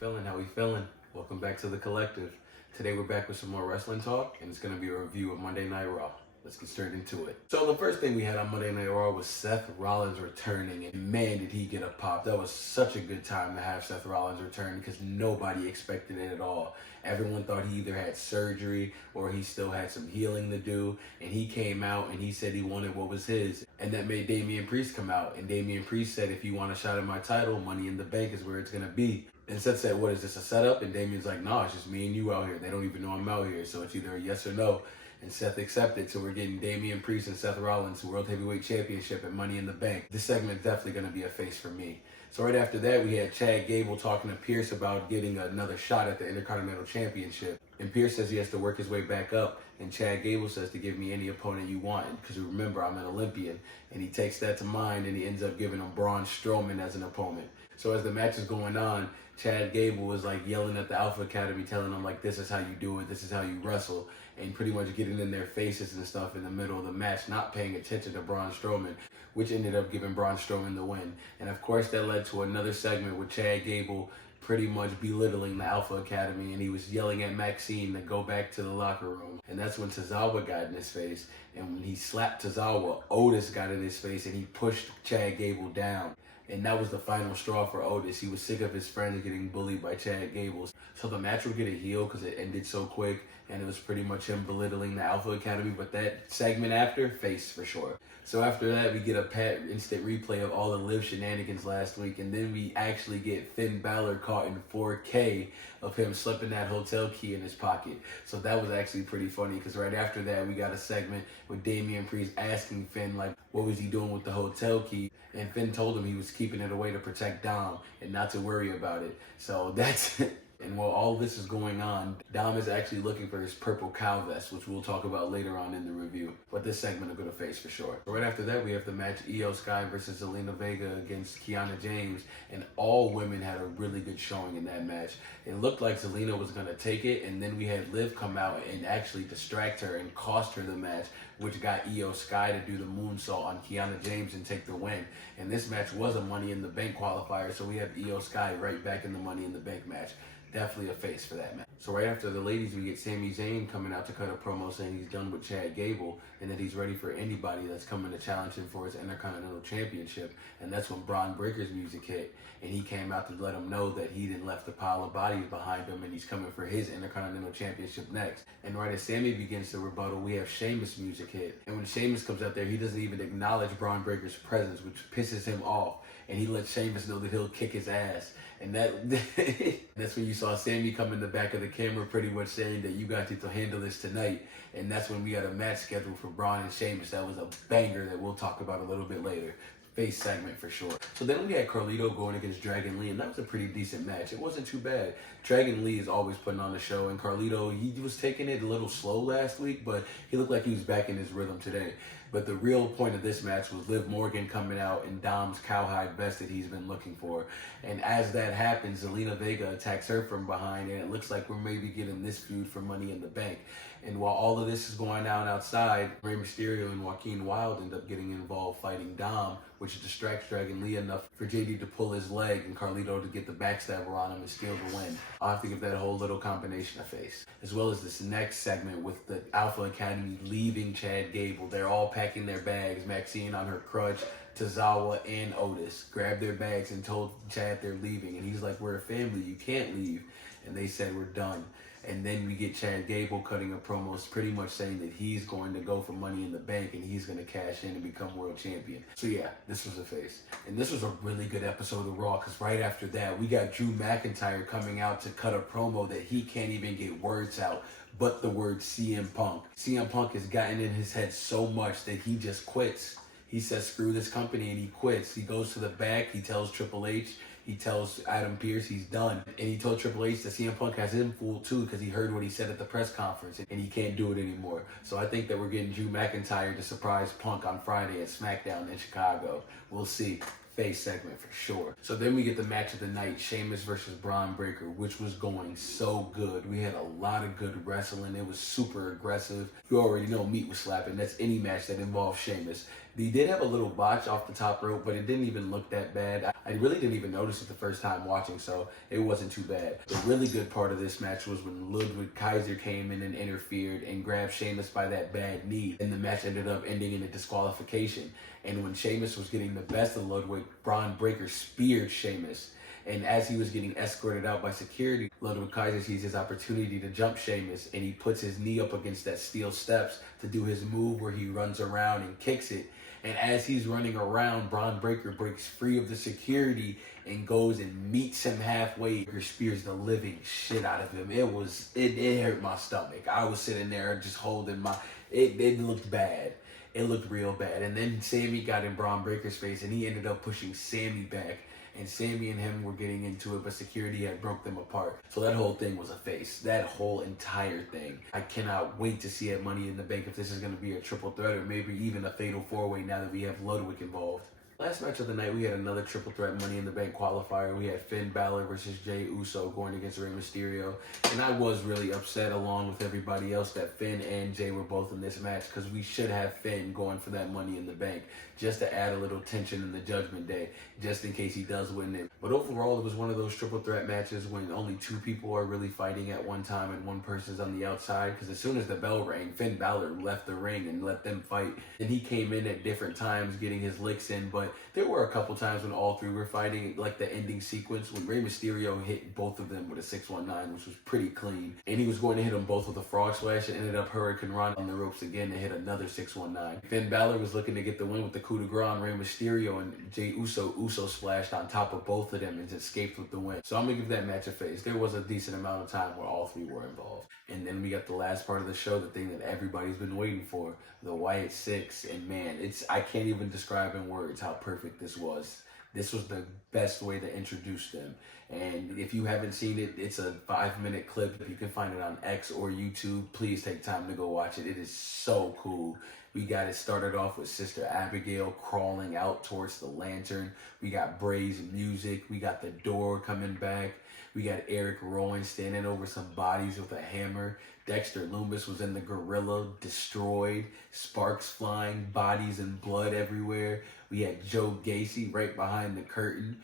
feeling? How we feeling? Welcome back to the collective. Today we're back with some more wrestling talk, and it's going to be a review of Monday Night Raw. Let's get straight into it. So the first thing we had on Monday Night Raw was Seth Rollins returning, and man, did he get a pop. That was such a good time to have Seth Rollins return because nobody expected it at all. Everyone thought he either had surgery or he still had some healing to do, and he came out and he said he wanted what was his, and that made Damian Priest come out, and Damian Priest said, if you want a shot at my title, Money in the Bank is where it's going to be. And Seth said, what is this, a setup? And Damian's like, nah, it's just me and you out here. They don't even know I'm out here, so it's either a yes or no. And Seth accepted, so we're getting Damian Priest and Seth Rollins World Heavyweight Championship and Money in the Bank. This segment's definitely going to be a face for me. So right after that, we had Chad Gable talking to Pierce about getting another shot at the Intercontinental Championship. And Pierce says he has to work his way back up. And Chad Gable says to give me any opponent you want. Because remember, I'm an Olympian. And he takes that to mind and he ends up giving him Braun Strowman as an opponent. So as the match is going on, Chad Gable was like yelling at the Alpha Academy, telling them like, this is how you do it, this is how you wrestle, and pretty much getting in their faces and stuff in the middle of the match, not paying attention to Braun Strowman, which ended up giving Braun Strowman the win. And of course that led to another segment with Chad Gable pretty much belittling the Alpha Academy, and he was yelling at Maxine to go back to the locker room. And that's when Tozawa got in his face, and when he slapped Tozawa, Otis got in his face and he pushed Chad Gable down. And that was the final straw for Otis. He was sick of his friends getting bullied by Chad Gable. So the match would get a heel because it ended so quick, and it was pretty much him belittling the Alpha Academy. But that segment after, face for sure. So after that, we get a instant replay of all the Liv shenanigans last week, and then we actually get Finn Balor caught in 4K of him slipping that hotel key in his pocket. So that was actually pretty funny because right after that, we got a segment with Damian Priest asking Finn, like, what was he doing with the hotel key? And Finn told him he was keeping it away to protect Dom and not to worry about it. So that's it. And while all this is going on, Dom is actually looking for his purple cow vest, which we'll talk about later on in the review. But this segment I'm going to face for sure. Right after that, we have the match Io Sky versus Zelina Vega against Kiana James. And all women had a really good showing in that match. It looked like Zelina was going to take it, and then we had Liv come out and actually distract her and cost her the match, which got Io Sky to do the moonsault on Kiana James and take the win. And this match was a Money in the Bank qualifier, so we have Io Sky right back in the Money in the Bank match. Definitely a face for that match. So right after the ladies, we get Sami Zayn coming out to cut a promo saying he's done with Chad Gable and that he's ready for anybody that's coming to challenge him for his Intercontinental Championship. And that's when Braun Breaker's music hit, and he came out to let him know that he didn't left a pile of bodies behind him and he's coming for his Intercontinental Championship next. And right as Sami begins to rebuttal, we have Sheamus music hit. And when Sheamus comes out there, he doesn't even acknowledge Braun Breaker's presence, which pisses him off. And he lets Sheamus know that he'll kick his ass. And that's when you saw Sami come in the back of the camera pretty much saying that you got to handle this tonight. And that's when we got a match scheduled for Braun and Sheamus. That was a banger that we'll talk about a little bit later. Face segment for sure. So then we had Carlito going against Dragon Lee, and that was a pretty decent match. It wasn't too bad. Dragon Lee is always putting on the show, and Carlito, he was taking it a little slow last week, but he looked like he was back in his rhythm today. But the real point of this match was Liv Morgan coming out in Dom's cowhide vest that he's been looking for. And as that happens, Zelina Vega attacks her from behind, and it looks like we're maybe getting this feud for Money in the Bank. And while all of this is going down outside, Rey Mysterio and Joaquin Wilde end up getting involved fighting Dom, which distracts Dragon Lee enough for JD to pull his leg and Carlito to get the backstabber on him and steal the win. I'll have to give that whole little combination a face. As well as this next segment with the Alpha Academy leaving Chad Gable. They're all packing their bags, Maxine on her crutch, Tozawa and Otis grabbed their bags and told Chad they're leaving. And he's like, we're a family, you can't leave. And they said, we're done. And then we get Chad Gable cutting a promo pretty much saying that he's going to go for Money in the Bank and he's going to cash in and become world champion. So yeah, this was a face. And this was a really good episode of Raw because right after that, we got Drew McIntyre coming out to cut a promo that he can't even get words out but the word CM Punk. CM Punk has gotten in his head so much that he just quits. He says, screw this company, and he quits. He goes to the back, he tells Triple H, he tells Adam Pearce he's done. And he told Triple H that CM Punk has him fooled too because he heard what he said at the press conference and he can't do it anymore. So I think that we're getting Drew McIntyre to surprise Punk on Friday at SmackDown in Chicago. We'll see. Face segment for sure. So then we get the match of the night, Sheamus versus Braun Breaker, which was going so good. We had a lot of good wrestling. It was super aggressive. You already know meat was slapping. That's any match that involves Sheamus. He did have a little botch off the top rope, but it didn't even look that bad. I really didn't even notice it the first time watching, so it wasn't too bad. The really good part of this match was when Ludwig Kaiser came in and interfered and grabbed Sheamus by that bad knee, and the match ended up ending in a disqualification. And when Sheamus was getting the best of Ludwig, Braun Breaker speared Sheamus. And as he was getting escorted out by security, Ludwig Kaiser sees his opportunity to jump Sheamus, and he puts his knee up against that steel steps to do his move where he runs around and kicks it. And as he's running around, Braun Breaker breaks free of the security and goes and meets him halfway. Breaker spears the living shit out of him. It hurt my stomach. I was sitting there just holding it looked bad. It looked real bad. And then Sammy got in Braun Breaker's face, and he ended up pushing Sammy back. And Sammy and him were getting into it, but security had broke them apart. So that whole thing was a face. That whole entire thing. I cannot wait to see at Money in the Bank if this is going to be a triple threat or maybe even a fatal four-way now that we have Ludwig involved. Last match of the night, we had another triple threat Money in the Bank qualifier. We had Finn Balor versus Jey Uso going against Rey Mysterio. And I was really upset along with everybody else that Finn and Jey were both in this match because we should have Finn going for that Money in the Bank just to add a little tension in the Judgment Day, just in case he does win it. But overall, it was one of those triple threat matches when only two people are really fighting at one time and one person's on the outside, because as soon as the bell rang, Finn Balor left the ring and let them fight. And he came in at different times getting his licks in, but there were a couple times when all three were fighting, like the ending sequence when Rey Mysterio hit both of them with a 619, which was pretty clean. And he was going to hit them both with a frog splash and ended up Hurricane Rana on the ropes again and hit another 619. Finn Balor was looking to get the win with the coup de grace on Rey Mysterio, and Jey Uso splashed on top of both of them and escaped with the win. So I'm going to give that match a face. There was a decent amount of time where all three were involved. And then we got the last part of the show, the thing that everybody's been waiting for, the Wyatt Six. And man, I can't even describe in words how perfect this was. This was the best way to introduce them. And if you haven't seen it, it's a 5-minute clip. You can find it on X or YouTube. Please take time to go watch it. It is so cool. We got it started off with Sister Abigail crawling out towards the lantern. We got Bray's music. We got the door coming back. We got Eric Rowan standing over some bodies with a hammer. Dexter Lumis was in the gorilla, destroyed. Sparks flying, bodies and blood everywhere. We had Joe Gacy right behind the curtain,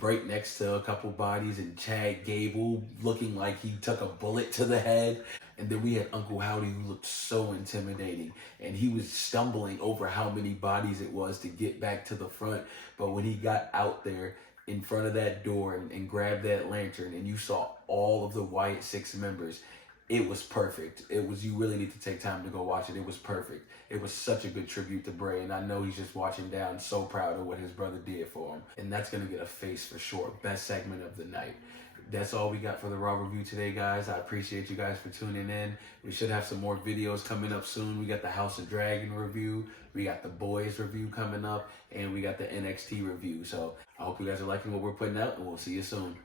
right next to a couple bodies, and Chad Gable looking like he took a bullet to the head. And then we had Uncle Howdy, who looked so intimidating. And he was stumbling over how many bodies it was to get back to the front. But when he got out there in front of that door and grabbed that lantern, and you saw all of the Wyatt Six members, it was perfect. You really need to take time to go watch it. It was perfect. It was such a good tribute to Bray, and I know he's just watching down, so proud of what his brother did for him. And that's going to get a face for sure. Best segment of the night. That's all we got for the Raw review today, guys. I appreciate you guys for tuning in. We should have some more videos coming up soon. We got the House of Dragon review. We got the Boys review coming up. And we got the NXT review. So I hope you guys are liking what we're putting out, and we'll see you soon.